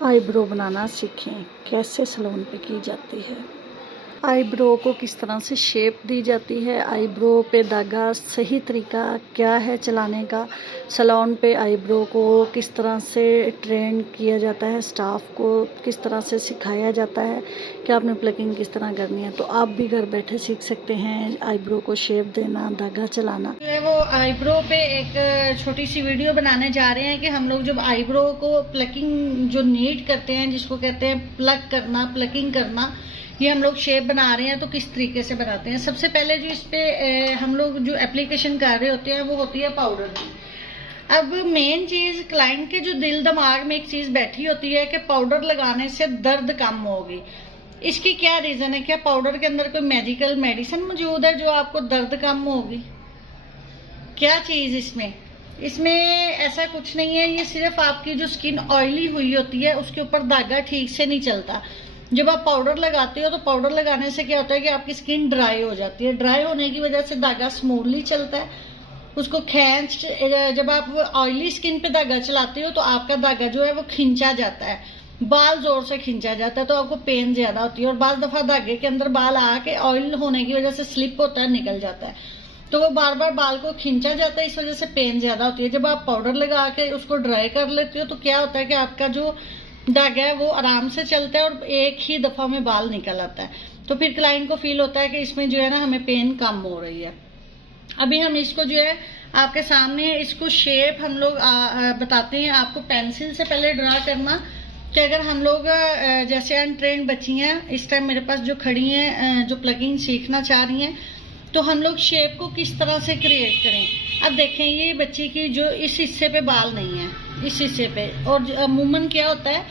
Eyebrow बनाना सीखें, कैसे salon पे की जाती है। आईब्रो को किस तरह से शेप दी जाती है, आईब्रो पे धागा सही तरीका क्या है चलाने का, सैलून पे आईब्रो को किस तरह से ट्रेन किया जाता है, स्टाफ को किस तरह से सिखाया जाता है कि आपने प्लकिंग किस तरह करनी है। तो आप भी घर बैठे सीख सकते हैं आईब्रो को शेप देना, धागा चलाना। जो है वो आईब्रो पे एक छोटी सी वीडियो बनाने जा रहे हैं कि हम लोग जब आईब्रो को प्लकिंग जो नीट करते हैं, जिसको कहते हैं प्लग करना, प्लकिंग करना, ये हम लोग शेप बना रहे हैं तो किस तरीके से बनाते हैं। सबसे पहले जो इस पे हम लोग जो एप्लीकेशन कर रहे होते हैं वो होती है पाउडर की। अब मेन चीज क्लाइंट के जो दिल दिमाग में एक चीज बैठी होती है कि पाउडर लगाने से दर्द कम होगी। इसकी क्या रीजन है? क्या पाउडर के अंदर कोई मेडिकल मेडिसिन मौजूद है जो आपको दर्द कम होगी? क्या चीज इसमें ऐसा कुछ नहीं है। ये सिर्फ आपकी जो स्किन ऑयली हुई होती है उसके ऊपर धागा ठीक से नहीं चलता। जब आप पाउडर लगाते हो तो पाउडर लगाने से क्या होता है कि आपकी स्किन ड्राई हो जाती है। ड्राई होने की वजह से धागा स्मूथली चलता है, उसको खींच, जब आप ऑयली स्किन पे धागा चलाते हो तो आपका धागा जो है वो खींचा जाता है, बाल जोर से खींचा जाता है, तो आपको पेन ज्यादा होती है। और बार दफा धागे के अंदर बाल आके ऑयल होने की वजह से स्लिप होता है, निकल जाता है, तो वो बार बार बाल को खींचा जाता है, इस वजह से पेन ज्यादा होती है। जब आप पाउडर लगा के उसको ड्राई कर लेते हो तो क्या होता है कि आपका जो धागा है वो आराम से चलता है और एक ही दफा में बाल निकल आता है। तो फिर क्लाइंट को फील होता है कि इसमें जो है ना हमें पेन कम हो रही है। अभी हम इसको जो है आपके सामने इसको शेप हम लोग बताते हैं। आपको पेंसिल से पहले ड्रा करना कि अगर हम लोग जैसे अनट्रेंड बच्ची हैं इस टाइम मेरे पास जो खड़ी हैं, जो प्लगिंग सीखना चाह रही हैं, तो हम लोग शेप को किस तरह से क्रिएट करें। अब देखें ये बच्ची की जो इस हिस्से पे बाल नहीं है, इस हिस्से पे, और अमूमन क्या होता है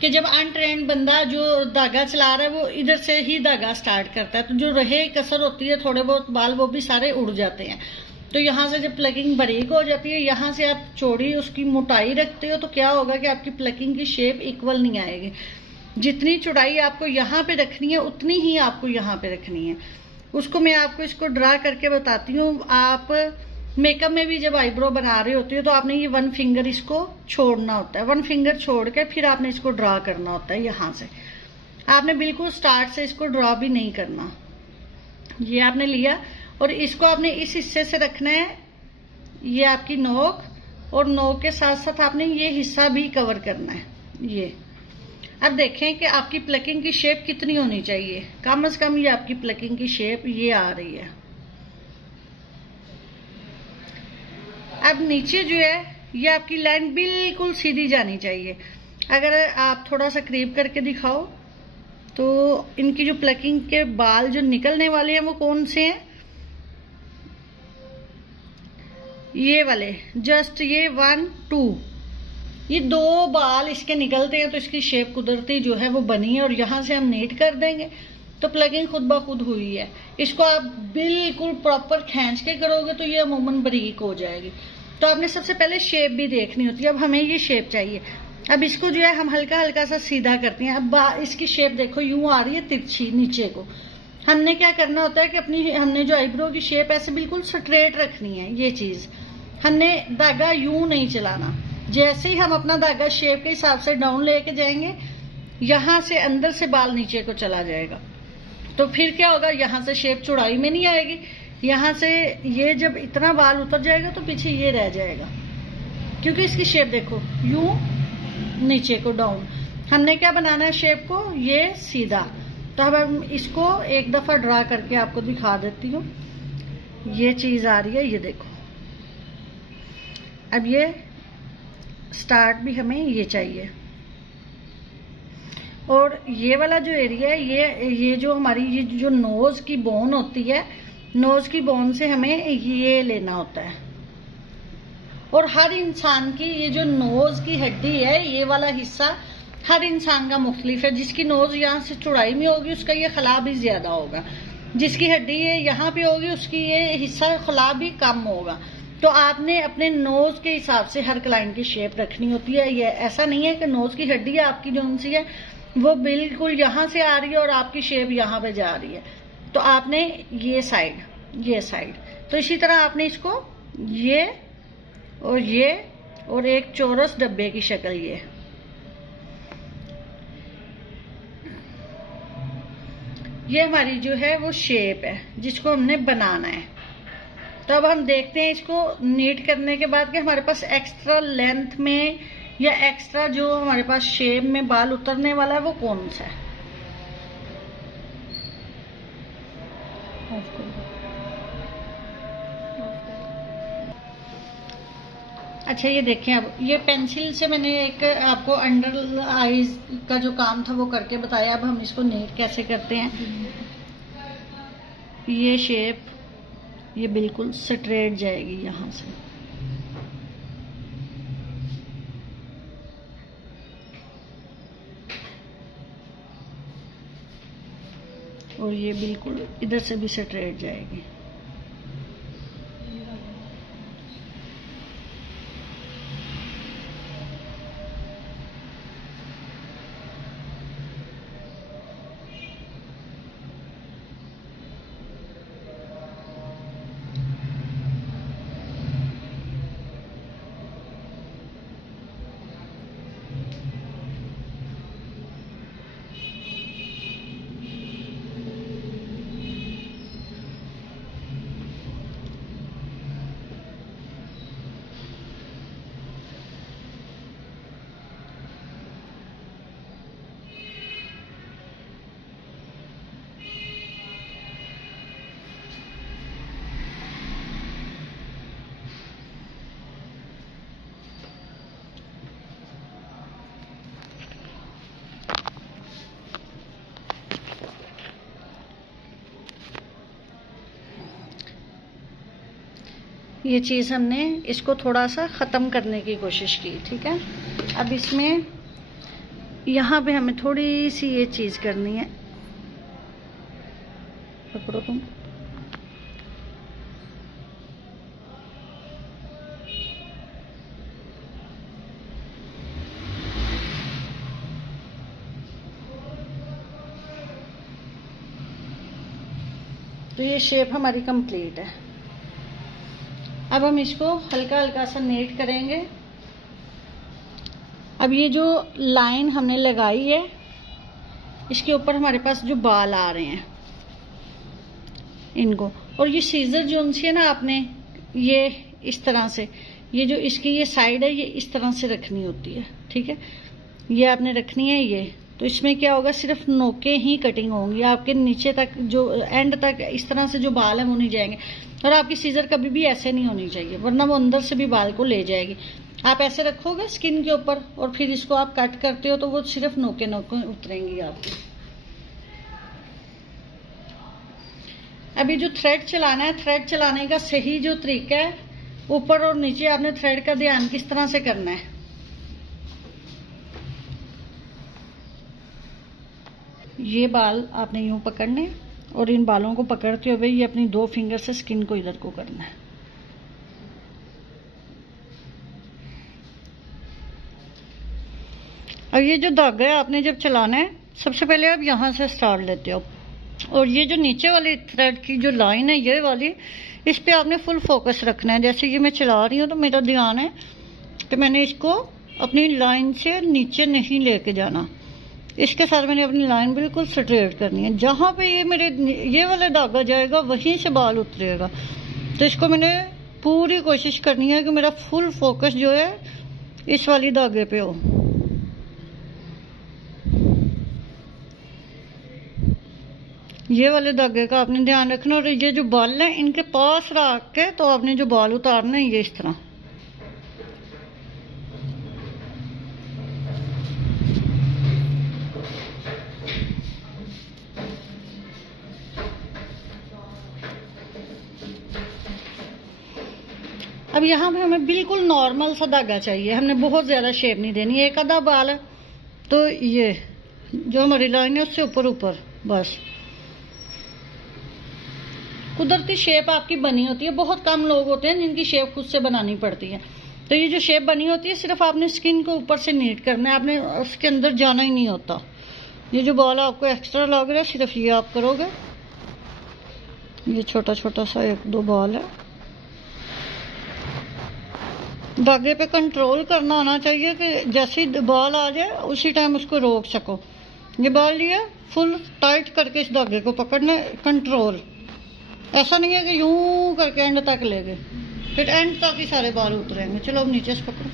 कि जब अनट्रेंड बंदा जो धागा चला रहा है वो इधर से ही धागा स्टार्ट करता है, तो जो रहे कसर होती है थोड़े बहुत बाल वो भी सारे उड़ जाते हैं। तो यहाँ से जब प्लकिंग बारीक हो जाती है, यहाँ से आप चौड़ी उसकी मोटाई रखते हो तो क्या होगा कि आपकी प्लकिंग की शेप इक्वल नहीं आएगी। जितनी चौड़ाई आपको यहाँ पे रखनी है उतनी ही आपको यहाँ पे रखनी है। उसको मैं आपको इसको ड्रा करके बताती हूँ। आप मेकअप में भी जब आईब्रो बना रहे होते हो तो आपने ये 1 फिंगर इसको छोड़ना होता है, 1 फिंगर छोड़ के फिर आपने इसको ड्रा करना होता है। यहाँ से आपने बिल्कुल स्टार्ट से इसको ड्रा भी नहीं करना। ये आपने लिया और इसको आपने इस हिस्से से रखना है, ये आपकी नोक, और नोक के साथ साथ आपने ये हिस्सा भी कवर करना है। ये अब देखें कि आपकी प्लकिंग की शेप कितनी होनी चाहिए। कम से कम ये आपकी प्लकिंग की शेप ये आ रही है। अब नीचे जो है ये आपकी लाइन बिल्कुल सीधी जानी चाहिए। अगर आप थोड़ा सा करीब करके दिखाओ तो इनकी जो प्लकिंग के बाल जो निकलने वाले हैं वो कौन से हैं? ये वाले, जस्ट ये 1 2, ये 2 बाल इसके निकलते हैं तो इसकी शेप कुदरती जो है वो बनी है। और यहाँ से हम नीट कर देंगे तो प्लगिंग खुद ब खुद हुई है। इसको आप बिल्कुल प्रॉपर खींच के करोगे तो ये अमूमन बारीक हो जाएगी। तो आपने सबसे पहले शेप भी देखनी होती है। अब हमें ये शेप चाहिए। अब इसको जो है हम हल्का हल्का सा सीधा करते हैं। अब इसकी शेप देखो यूं आ रही है तिरछी नीचे को। हमने क्या करना होता है कि हमने जो आईब्रो की शेप ऐसे बिल्कुल स्ट्रेट रखनी है। ये चीज हमने धागा यूं नहीं चलाना। जैसे ही हम अपना धागा शेप के हिसाब से डाउन लेके जाएंगे, यहाँ से अंदर से बाल नीचे को चला जाएगा, तो फिर क्या होगा, यहाँ से शेप चौड़ाई में नहीं आएगी। यहाँ से ये जब इतना बाल उतर जाएगा तो पीछे ये रह जाएगा, क्योंकि इसकी शेप देखो यूं नीचे को डाउन। हमने क्या बनाना है शेप को, ये सीधा। तो अब हम इसको एक दफा ड्रा करके आपको दिखा देती हूँ। ये चीज आ रही है, ये देखो। अब ये स्टार्ट भी हमें ये चाहिए, और ये वाला जो एरिया है, ये जो हमारी ये जो नोज की बोन होती है, नोज की बोन से हमें ये लेना होता है। और हर इंसान की ये जो नोज की हड्डी है, ये वाला हिस्सा हर इंसान का मुख्तलिफ है। जिसकी नोज यहाँ से चौड़ाई में होगी उसका ये खला भी ज्यादा होगा, जिसकी हड्डी है यहाँ पे होगी उसकी ये हिस्सा खला भी कम होगा। तो आपने अपने नोज के हिसाब से हर क्लाइंट की शेप रखनी होती है। ये ऐसा नहीं है कि नोज की हड्डी है आपकी जो सी है वो बिल्कुल यहाँ से आ रही है और आपकी शेप यहाँ पे जा रही है, तो आपने ये साइड, तो इसी तरह आपने इसको ये और एक चौरस डब्बे की शक्ल, ये हमारी जो है वो शेप है जिसको हमने बनाना है। तो अब हम देखते हैं इसको नीट करने के बाद कि हमारे पास एक्स्ट्रा लेंथ में या एक्स्ट्रा जो हमारे पास शेप में बाल उतरने वाला है वो कौन सा है। अच्छा ये देखें, अब ये पेंसिल से मैंने एक आपको अंडर आईज का जो काम था वो करके बताया। अब हम इसको नीट कैसे करते हैं। ये शेप ये बिल्कुल स्ट्रेट जाएगी यहाँ से, और ये बिल्कुल इधर से भी स्ट्रेट जाएगी। ये चीज़ हमने इसको थोड़ा सा ख़त्म करने की कोशिश की, ठीक है। अब इसमें यहाँ पे हमें थोड़ी सी ये चीज़ करनी है। पकड़ो तुम। तो ये शेप हमारी कंप्लीट है। अब हम इसको हल्का हल्का सा नीट करेंगे। अब ये जो लाइन हमने लगाई है इसके ऊपर हमारे पास जो बाल आ रहे हैं इनको, और ये सीजर जो उनसे ना आपने ये इस तरह से, ये जो इसकी ये साइड है ये इस तरह से रखनी होती है, ठीक है। ये आपने रखनी है ये। तो इसमें क्या होगा, सिर्फ नोके ही कटिंग होंगी, आपके नीचे तक जो एंड तक इस तरह से जो बाल है वो नहीं जाएंगे। और आपकी सीजर कभी भी ऐसे नहीं होनी चाहिए, वरना वो अंदर से भी बाल को ले जाएगी। आप ऐसे रखोगे स्किन के ऊपर और फिर इसको आप कट करते हो तो वो सिर्फ नोके नोके उतरेंगी आपकी। अभी जो थ्रेड चलाना है, थ्रेड चलाने का सही जो तरीका है, ऊपर और नीचे आपने थ्रेड का ध्यान किस तरह से करना है। ये बाल आपने यूं पकड़ने और इन बालों को पकड़ते हुए ये अपनी 2 फिंगर से स्किन को इधर को करना है। और ये जो धागा है आपने जब चलाना है, सबसे पहले आप यहाँ से स्टार्ट लेते हो, और ये जो नीचे वाली थ्रेड की जो लाइन है ये वाली, इस पे आपने फुल फोकस रखना है। जैसे ये मैं चला रही हूँ तो मेरा ध्यान है कि मैंने इसको अपनी लाइन से नीचे नहीं लेके जाना, इसके साथ मैंने अपनी लाइन बिल्कुल स्ट्रेट करनी है। जहाँ पे ये मेरे ये वाला धागा जाएगा वहीं से बाल उतरेगा। तो इसको मैंने पूरी कोशिश करनी है कि मेरा फुल फोकस जो है इस वाली धागे पे हो। ये वाले धागे का आपने ध्यान रखना, और ये जो बाल हैं इनके पास रख के तो आपने जो बाल उतारना है ये इस तरह। अब यहाँ पे हमें बिल्कुल नॉर्मल सा धागा चाहिए, हमने बहुत ज़्यादा शेप नहीं देनी। एक आधा बाल है तो ये जो हमारी लाइन है उससे ऊपर ऊपर बस। कुदरती शेप आपकी बनी होती है, बहुत कम लोग होते हैं जिनकी शेप खुद से बनानी पड़ती है। तो ये जो शेप बनी होती है सिर्फ आपने स्किन को ऊपर से नीट करना है, आपने उसके अंदर जाना ही नहीं होता। ये जो बाल आपको एक्स्ट्रा लग रहा है सिर्फ ये आप करोगे। ये छोटा छोटा सा 1-2 बाल है। धागे पे कंट्रोल करना आना चाहिए कि जैसे ही बाल आ जाए उसी टाइम उसको रोक सको। ये बाल लिया, फुल टाइट करके इस धागे को पकड़ने, कंट्रोल। ऐसा नहीं है कि यूं करके एंड तक ले गए, फिर एंड तक ही सारे बाल उतरेंगे। चलो अब नीचे से पकड़ो।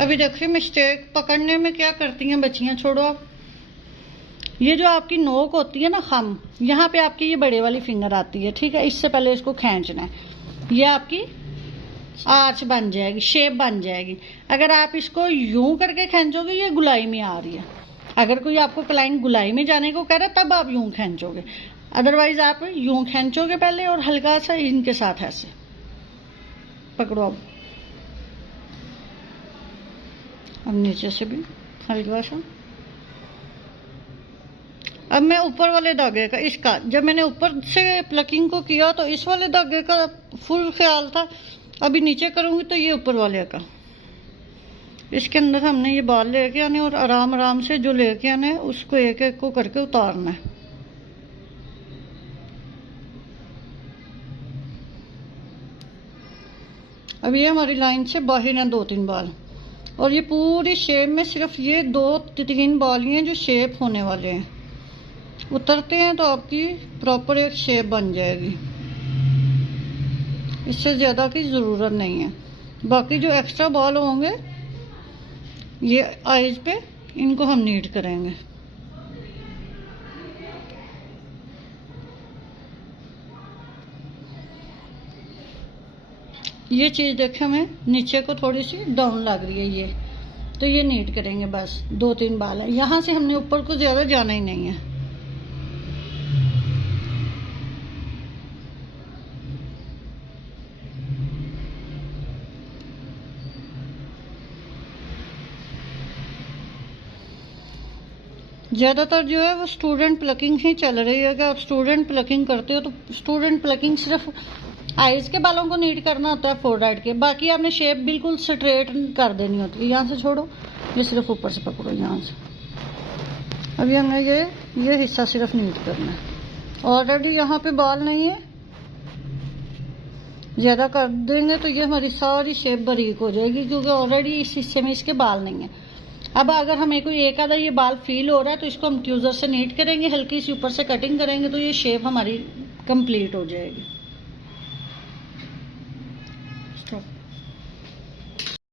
अभी देखिए मिस्टेक पकड़ने में क्या करती हैं बच्चियां, छोड़ो आप। ये जो आपकी नोक होती है ना खम, यहाँ पे आपकी ये बड़े वाली फिंगर आती है, ठीक है। इससे पहले इसको खींचना है, ये आपकी आर्च बन जाएगी, शेप बन जाएगी। अगर आप इसको यूं करके खींचोगे ये गुलाई में आ रही है। अगर कोई आपको क्लाइंट गुलाई में जाने को कह रहा है तब आप यूं खींचोगे, अदरवाइज आप यूं खींचोगे पहले और हल्का सा इनके साथ ऐसे पकड़ो। अब नीचे से भी हल्का सा। अब मैं ऊपर वाले धागे का, इसका जब मैंने ऊपर से प्लकिंग को किया तो इस वाले धागे का फुल ख्याल था, अभी नीचे करूंगी तो ये ऊपर वाले का। इसके अंदर हमने ये बाल लेके आने और आराम आराम से जो लेके आने उसको एक एक को करके उतारना है। अब ये हमारी लाइन से बाहर हैं 2-3 बाल, और ये पूरी शेप में सिर्फ ये 2-3 बाल ही हैं जो शेप होने वाले हैं। उतरते हैं तो आपकी प्रॉपर एक शेप बन जाएगी, इससे ज़्यादा की ज़रूरत नहीं है। बाकी जो एक्स्ट्रा बाल होंगे ये आइज पे, इनको हम नीट करेंगे। ये चीज़ देखें हमें नीचे को थोड़ी सी डाउन लग रही है ये, तो ये नीट करेंगे। बस 2-3 बाल है, यहाँ से हमने ऊपर को ज़्यादा जाना ही नहीं है। ज़्यादातर जो है वो स्टूडेंट प्लकिंग ही चल रही है कि आप स्टूडेंट प्लकिंग करते हो तो स्टूडेंट प्लकिंग सिर्फ आइज के बालों को नीट करना होता है, फोरहेड के। बाकी आपने शेप बिल्कुल स्ट्रेट कर देनी होती है। यहाँ से छोड़ो, ये सिर्फ ऊपर से पकड़ो यहाँ से। अभी हमने ये हिस्सा सिर्फ नीट करना है। ऑलरेडी यहाँ पे बाल नहीं है, ज़्यादा कर देंगे तो ये हमारी सारी शेप बारीक हो जाएगी, क्योंकि ऑलरेडी इस हिस्से में इसके बाल नहीं है। अब अगर हमें कोई एक आधा ये बाल फील हो रहा है तो इसको हम ट्यूजर से नीट करेंगे, हल्की सी ऊपर से कटिंग करेंगे तो ये शेप हमारी कंप्लीट हो जाएगी।